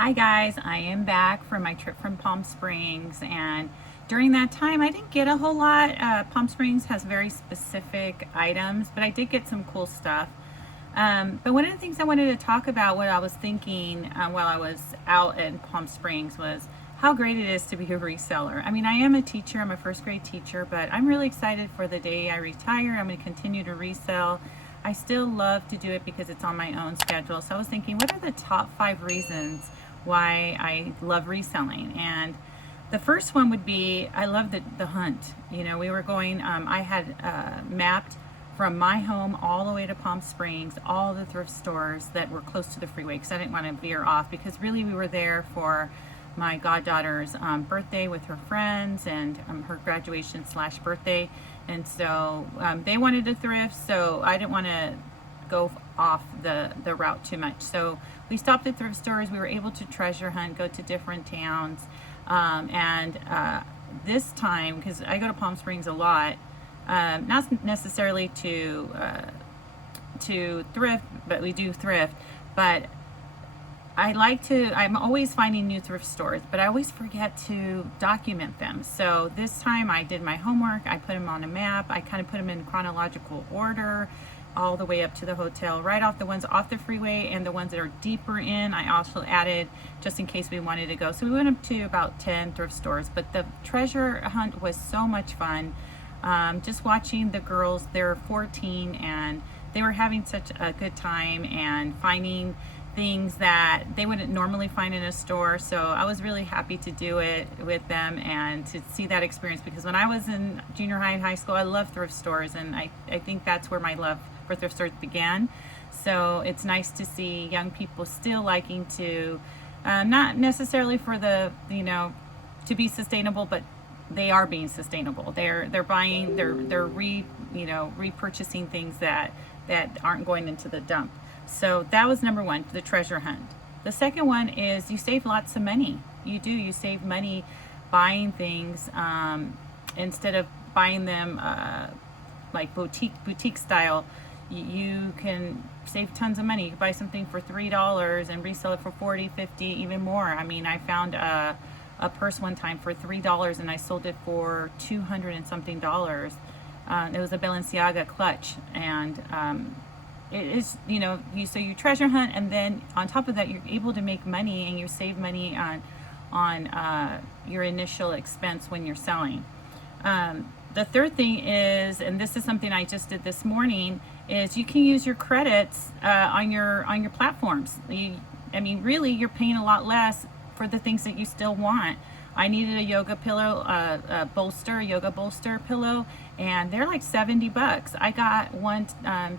Hi guys, I am back from my trip from Palm Springs, and during that time I didn't get a whole lot. Palm Springs has very specific items, but I did get some cool stuff. But one of the things I wanted to talk about, what I was thinking while I was out in Palm Springs, was how great it is to be a reseller. I mean, I am a teacher, I'm a first grade teacher, but I'm really excited for the day I retire. I'm going to continue to resell. I still love to do it because it's on my own schedule. So I was thinking, what are the top 5 reasons why I love reselling? And the first one would be I love the hunt. You know, we were going, I had mapped from my home all the way to Palm Springs, all the thrift stores that were close to the freeway because I didn't want to veer off, because really we were there for my goddaughter's birthday with her friends, and her graduation / birthday. And so they wanted to thrift, so I didn't want to go off the route too much. So we stopped at thrift stores. We were able to treasure hunt, go to different towns. And this time, because I go to Palm Springs a lot, not necessarily to thrift, but we do thrift. But I'm always finding new thrift stores, but I always forget to document them. So this time I did my homework. I put them on a map. I kind of put them in chronological order, all the way up to the hotel, right off the ones off the freeway, and the ones that are deeper in I also added just in case we wanted to go. So we went up to about 10 thrift stores, but the treasure hunt was so much fun. Just watching the girls, they're 14 and they were having such a good time and finding things that they wouldn't normally find in a store. So I was really happy to do it with them and to see that experience, because when I was in junior high and high school, I loved thrift stores, and I think that's where my love for thrift stores began. So it's nice to see young people still liking to, not necessarily for the, to be sustainable, but they are being sustainable. They're buying, they're repurchasing things that aren't going into the dump. So that was number one, the treasure hunt. The second one is you save lots of money. You save money buying things, instead of buying them like boutique style. You can save tons of money. You can buy something for $3 and resell it for 40, 50, even more. I mean, I found a purse one time for $3 and I sold it for 200 and something dollars. It was a Balenciaga clutch, and it is, so you treasure hunt, and then on top of that, you're able to make money and you save money on your initial expense when you're selling. The third thing is, and this is something I just did this morning, is you can use your credits on your platforms. Really, you're paying a lot less for the things that you still want. I needed a yoga pillow, a yoga bolster pillow, and they're like $70. I got one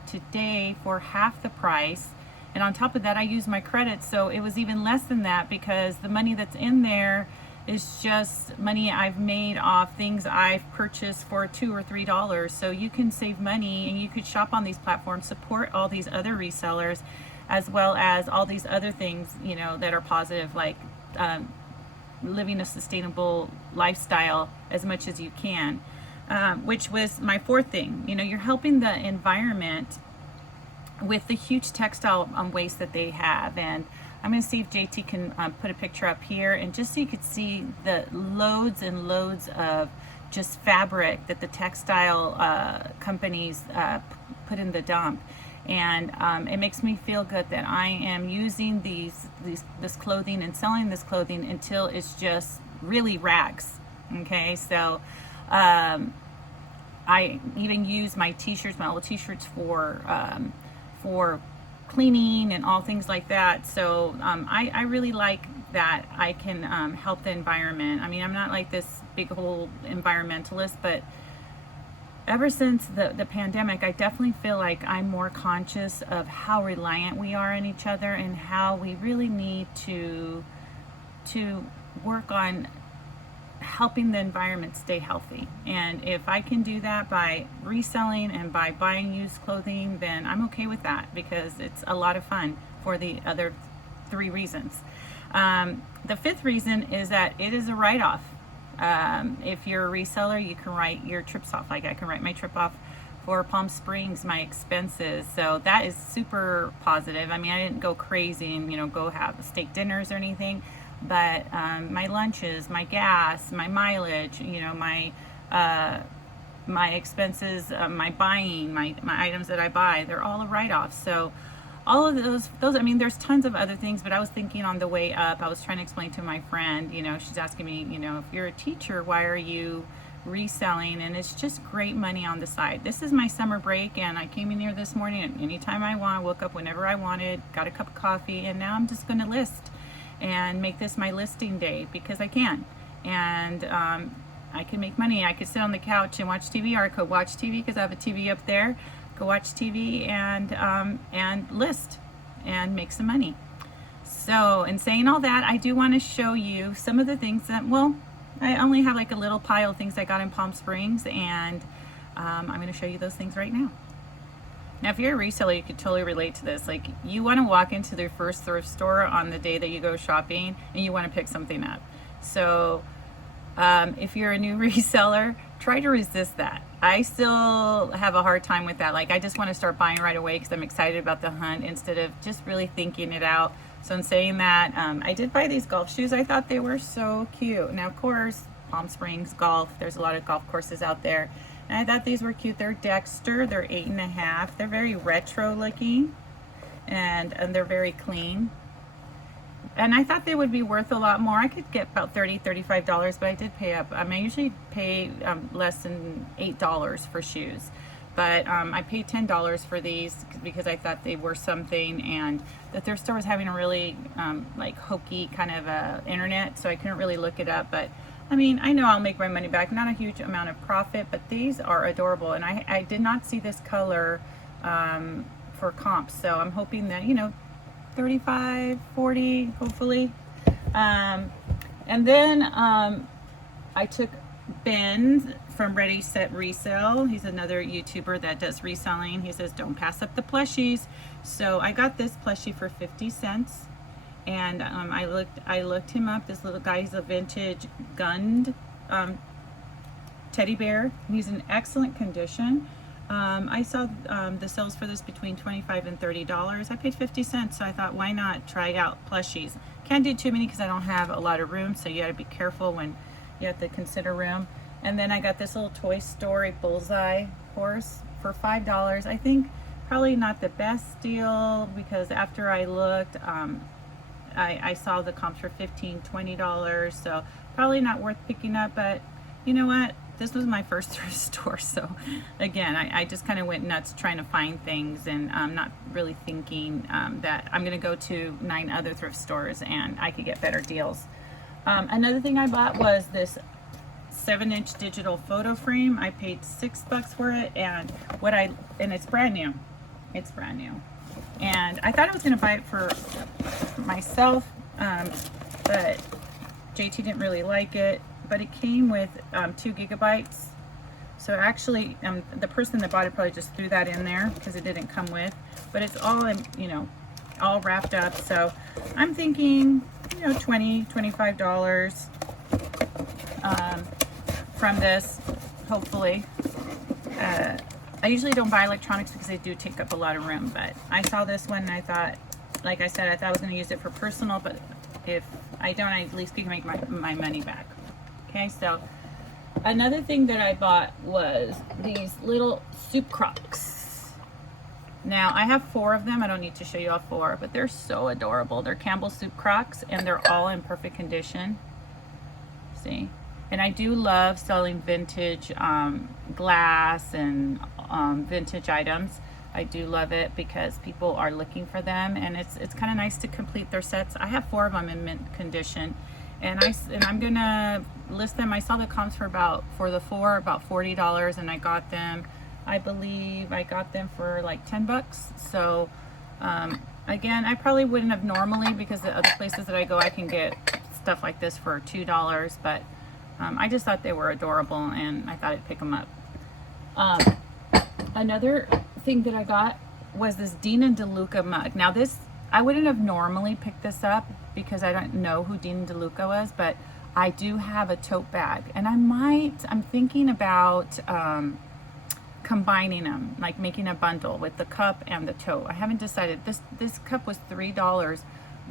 today for half the price, and on top of that, I used my credits, so it was even less than that, because the money that's in there is just money I've made off things I've purchased for $2 or $3. So you can save money, and you could shop on these platforms, support all these other resellers, as well as all these other things, that are positive, like living a sustainable lifestyle as much as you can, which was my fourth thing. You're helping the environment with the huge textile waste that they have. And I'm going to see if JT can put a picture up here, and just so you could see the loads and loads of just fabric that the textile companies put in the dump. And it makes me feel good that I am using this clothing and selling this clothing until it's just really rags. Okay, so I even use my t-shirts, my old t-shirts for cleaning and all things like that. So I really like that I can help the environment. I mean, I'm not like this big whole environmentalist, but ever since the pandemic, I definitely feel like I'm more conscious of how reliant we are on each other, and how we really need to work on helping the environment stay healthy. And if I can do that by reselling and by buying used clothing, then I'm okay with that, because it's a lot of fun for the other 3 reasons. The 5th reason is that it is a write-off. If you're a reseller, you can write your trips off. Like I can write my trip off for Palm Springs, my expenses. So that is super positive. I mean, I didn't go crazy and, you know, go have steak dinners or anything, but my lunches, my gas, my mileage, you know, my expenses, my buying, my items that I buy, they're all a write-off. So all of those, I mean, there's tons of other things, but I was thinking on the way up, I was trying to explain to my friend, you know, she's asking me, you know, if you're a teacher, why are you reselling? And it's just great money on the side. This is my summer break, and I came in here this morning, and anytime I want, woke up whenever I wanted, got a cup of coffee, and now I'm just going to list and make this my listing day because I can. And I can make money. I could sit on the couch and watch TV, or I could watch TV because I have a TV up there. Go watch TV and list and make some money. So, in saying all that, I do want to show you some of the things that, well, I only have like a little pile of things I got in Palm Springs, and I'm going to show you those things right now. Now, if you're a reseller, you could totally relate to this. Like, you want to walk into their first thrift store on the day that you go shopping, and you want to pick something up. So, if you're a new reseller, try to resist that. I still have a hard time with that. Like, I just want to start buying right away because I'm excited about the hunt instead of just really thinking it out. So in saying that, I did buy these golf shoes. I thought they were so cute. Now, of course, Palm Springs golf, there's a lot of golf courses out there. And I thought these were cute. They're Dexter. They're 8.5. They're very retro looking, and they're very clean. And I thought they would be worth a lot more. I could get about $30, $35, but I did pay up. I usually pay less than $8 for shoes. But I paid $10 for these because I thought they were something, and the thrift store was having a really like hokey kind of internet, so I couldn't really look it up. But I mean, I know I'll make my money back. Not a huge amount of profit, but these are adorable. And I did not see this color for comps, so I'm hoping that, you know, 35, 40, hopefully. And then I took Ben from Ready Set Resell. He's another YouTuber that does reselling. He says, don't pass up the plushies. So I got this plushie for 50 cents. And I looked him up. This little guy, he's a vintage Gund teddy bear. He's in excellent condition. I saw the sales for this between $25 and $30. I paid 50 cents, so I thought, why not try out plushies? Can't do too many because I don't have a lot of room, so you got to be careful when you have to consider room. And then I got this little Toy Story bullseye horse for $5. I think probably not the best deal because after I looked, I saw the comps for $15, $20, so probably not worth picking up. But you know what? This was my first thrift store, so again, I just kind of went nuts trying to find things, and not really thinking that I'm going to go to 9 other thrift stores and I could get better deals. Another thing I bought was this 7-inch digital photo frame. I paid $6 for it, and it's brand new. It's brand new, and I thought I was going to buy it for myself, but JT didn't really like it. But it came with 2 gigabytes. So actually, the person that bought it probably just threw that in there because it didn't come with. But it's all, you know, all wrapped up. So I'm thinking, you know, $20, $25 from this, hopefully. I usually don't buy electronics because they do take up a lot of room. But I saw this one and I thought, like I said, I thought I was going to use it for personal. But if I don't, I at least can make my money back. Okay, so another thing that I bought was these little soup Crocs. Now, I have 4 of them. I don't need to show you all 4, but they're so adorable. They're Campbell soup Crocs, and they're all in perfect condition. See? And I do love selling vintage glass and vintage items. I do love it because people are looking for them, and it's kind of nice to complete their sets. I have 4 of them in mint condition. And I'm gonna list them. I saw the comps for about $40, and I got them. I believe I got them for like $10. So again, I probably wouldn't have normally because the other places that I go, I can get stuff like this for $2. But I just thought they were adorable, and I thought I'd pick them up. Another thing that I got was this Dean and Deluca mug. Now this, I wouldn't have normally picked this up because I don't know who Dean and Deluca was, but I do have a tote bag, and I'm thinking about combining them, like making a bundle with the cup and the tote. I haven't decided. This cup was $3,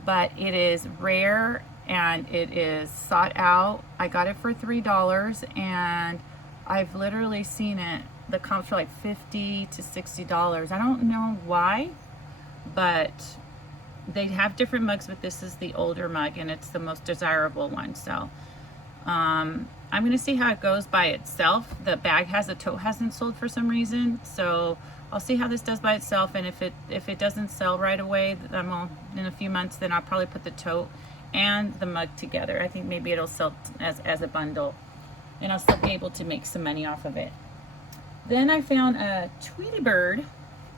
but it is rare and it is sought out. I got it for $3 and I've literally seen it, the comps for like $50 to $60. I don't know why, but they have different mugs, but this is the older mug and it's the most desirable one. So I'm gonna see how it goes by itself. The bag the tote hasn't sold for some reason, so I'll see how this does by itself. And if it doesn't sell right away, in a few months, then I'll probably put the tote and the mug together. I think maybe it'll sell as a bundle, and I'll still be able to make some money off of it. Then I found a Tweety Bird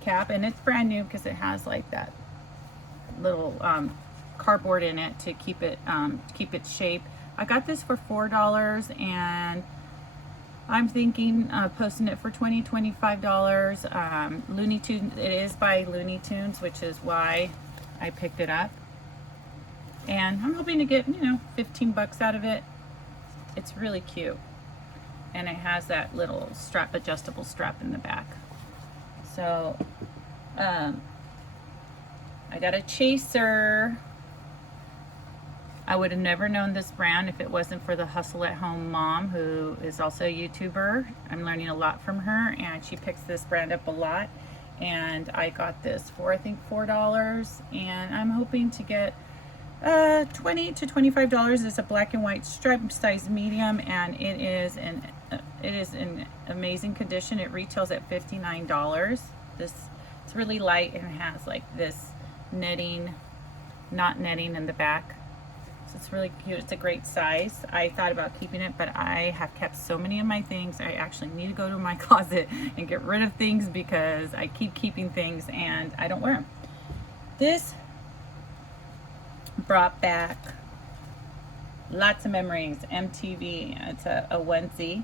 cap, and it's brand new because it has like that little cardboard in it to keep its shape. I got this for $4 and I'm thinking posting it for $20, $25. Looney Tunes, it is by Looney Tunes, which is why I picked it up. And I'm hoping to get, 15 bucks out of it. It's really cute. And it has that little adjustable strap in the back. So, I got a chaser. I would have never known this brand if it wasn't for the Hustle at Home mom, who is also a YouTuber. I'm learning a lot from her, and she picks this brand up a lot. And I got this for, I think, $4, and I'm hoping to get $20 to $25. It's a black and white stripe, size medium, and it is in amazing condition. It retails at $59. It's really light and has like this netting, not netting in the back. So it's really cute. It's a great size. I thought about keeping it, but I have kept so many of my things. I actually need to go to my closet and get rid of things because I keep keeping things and I don't wear them. This brought back lots of memories. MTV. It's a onesie.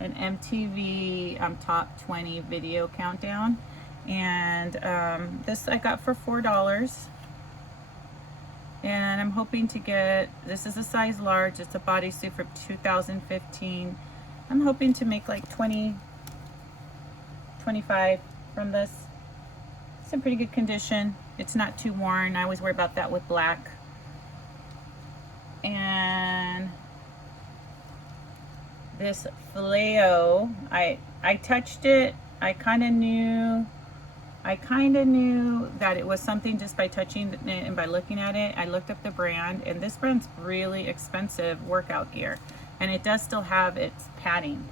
An MTV top 20 video countdown. And this I got for $4. And I'm hoping to get, this is a size large, it's a bodysuit for 2015. I'm hoping to make like 20, 25 from this. It's in pretty good condition. It's not too worn. I always worry about that with black. And this Phileo, I touched it. I kind of knew that it was something just by touching it and by looking at it. I looked up the brand, and this brand's really expensive workout gear, and it does still have its padding.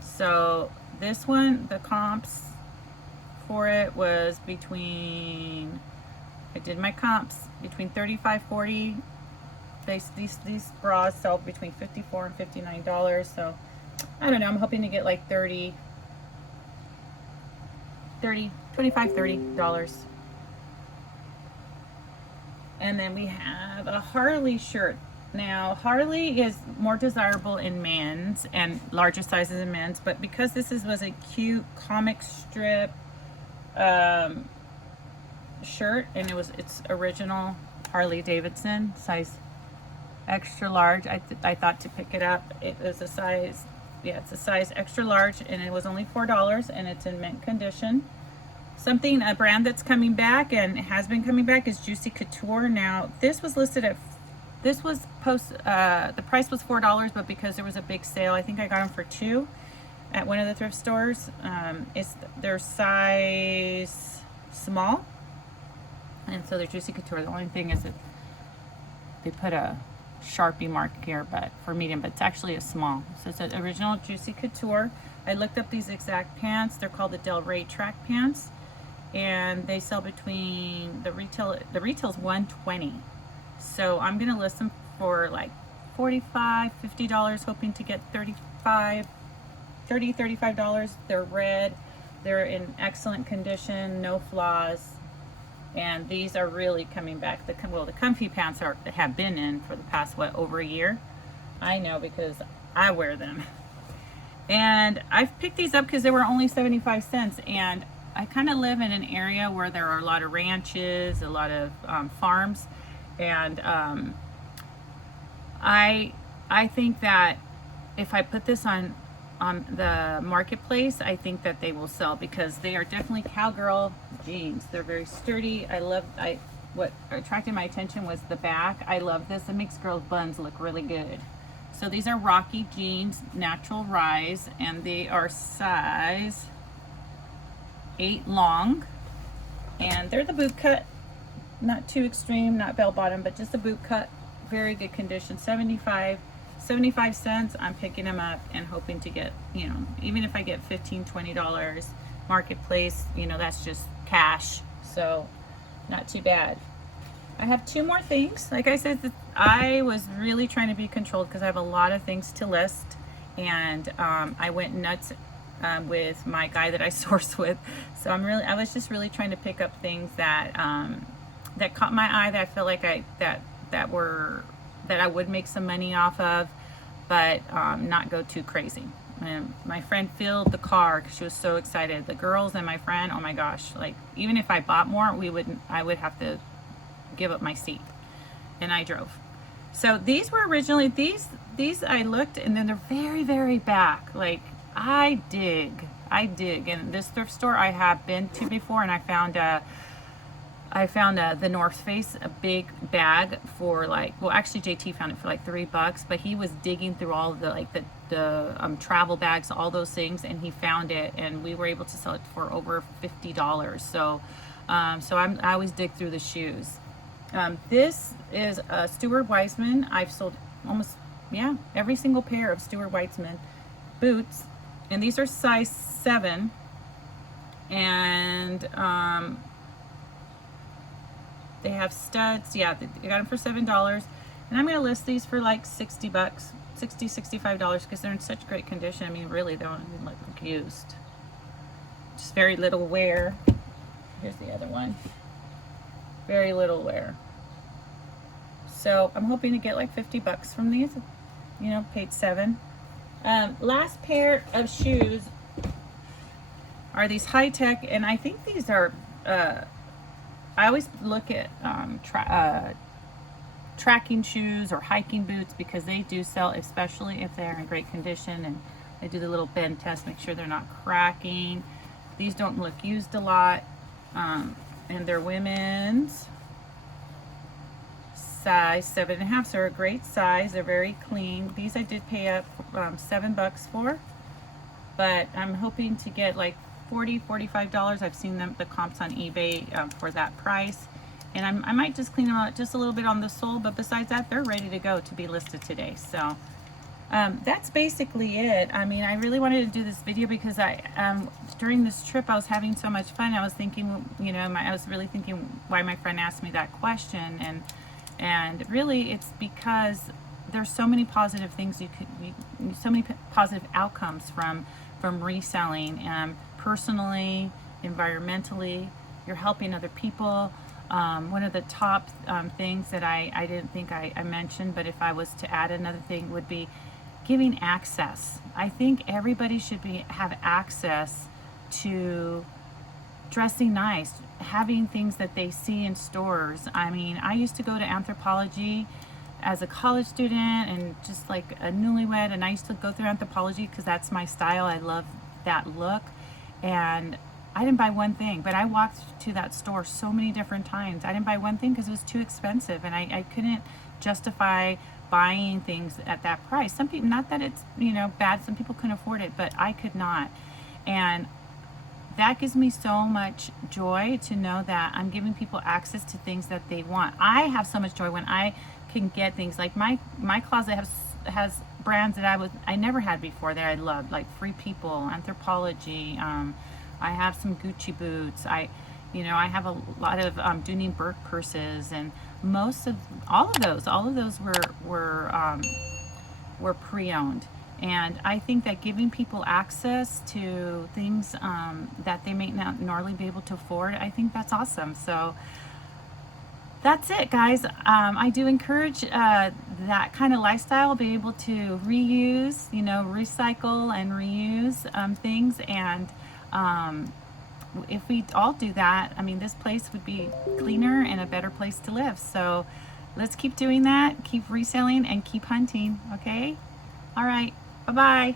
So this one, the comps for it was between, I did my comps between $35, $40. These bras sell between $54 and $59. So I don't know, I'm hoping to get like $25, $30. And then we have a Harley shirt. Now Harley is more desirable in men's and larger sizes in men's, but because this was a cute comic strip shirt, and it's original Harley Davidson, size extra large, I thought to pick it up. It was a size, it's a size extra large, and it was only $4, and it's in mint condition. A brand that's coming back and has been coming back is Juicy Couture. Now this was listed at, the price was $4, but because there was a big sale, I think I got them for $2 at one of the thrift stores. It's their size small, and so they're Juicy Couture. The only thing is that they put a Sharpie mark here, but for medium, but it's actually a small. So it's an original Juicy Couture. I looked up these exact pants. They're called the Rey Track Pants, and they sell between the retail's $120. So I'm gonna list them for like $45, $50, hoping to get $35. They're red. They're in excellent condition, no flaws. And these are really coming back. The comfy pants have been in for the past, over a year? I know because I wear them. And I've picked these up because they were only 75 cents. And I kind of live in an area where there are a lot of ranches, a lot of farms. And I think that if I put this on on the marketplace, I think that they will sell because they are definitely cowgirl jeans. They're very sturdy. What attracted my attention was the back. I love this. It makes girls' buns look really good. So these are Rocky jeans, natural rise, and they are size 8 long, and they're the boot cut, not too extreme, not bell bottom, but just a boot cut, very good condition. 75 cents. I'm picking them up and hoping to get, you know, even if I get $15-20 marketplace, you know, that's just cash, so not too bad. I have 2 more things. Like I said, I was really trying to be controlled because I have a lot of things to list, and I went nuts with my guy that I source with. So I was just really trying to pick up things that that caught my eye, that I feel like that I would make some money off of, but not go too crazy. And my friend filled the car because she was so excited. The girls and my friend, oh my gosh, like even if I bought more, I would have to give up my seat, and I drove. So these were originally these I looked, and then they're very, very back. Like I dig. And this thrift store I have been to before, and I found the North Face, a big bag for like, well, actually JT found it for like $3, but he was digging through all of the travel bags, all those things, and he found it, and we were able to sell it for over $50. So I always dig through the shoes. This is a Stuart Weitzman. I've sold almost, yeah, every single pair of Stuart Weitzman boots, and these are size 7, and they have studs. Yeah, I got them for $7, and I'm gonna list these for like $60, $65, because they're in such great condition. I mean, really, they don't even look used. Just very little wear. Here's the other one. Very little wear. So I'm hoping to get like $50 from these. You know, paid $7. Last pair of shoes are these high tech, and I think these are. I always look at tracking shoes or hiking boots because they do sell, especially if they're in great condition, and they do the little bend test, make sure they're not cracking. These don't look used a lot, and they're women's size 7.5, so they're a great size. They're very clean. These I did pay up $7 for, but I'm hoping to get like $40-45. I've seen the comps on eBay for that price, and I might just clean them out just a little bit on the sole, but besides that, they're ready to go to be listed today. So that's basically it. I mean, I really wanted to do this video because during this trip I was having so much fun. I was thinking, you know, I was really thinking why my friend asked me that question, and really it's because there's so many positive things so many positive outcomes from reselling. Personally, environmentally, you're helping other people. One of the top things that I didn't think I mentioned, but if I was to add another thing, would be giving access. I think everybody should have access to dressing nice, having things that they see in stores. I mean, I used to go to Anthropologie as a college student and just like a newlywed, and I used to go through Anthropologie because that's my style. I love that look, and I didn't buy one thing, but I walked to that store so many different times. I didn't buy one thing because it was too expensive, and I couldn't justify buying things at that price. Some people, not that it's, you know, bad, some people couldn't afford it, but I could not. And that gives me so much joy to know that I'm giving people access to things that they want. I have so much joy when I can get things like my closet has brands that I never had before that I loved, like Free People, Anthropologie. I have some Gucci boots. I have a lot of Dooney Burke purses, and all of those were pre-owned. And I think that giving people access to things that they may not normally be able to afford, I think that's awesome. So that's it, guys. I do encourage that kind of lifestyle, be able to reuse, recycle and reuse things. And if we all do that, I mean, this place would be cleaner and a better place to live. So let's keep doing that, keep reselling, and keep hunting, okay? All right, bye-bye.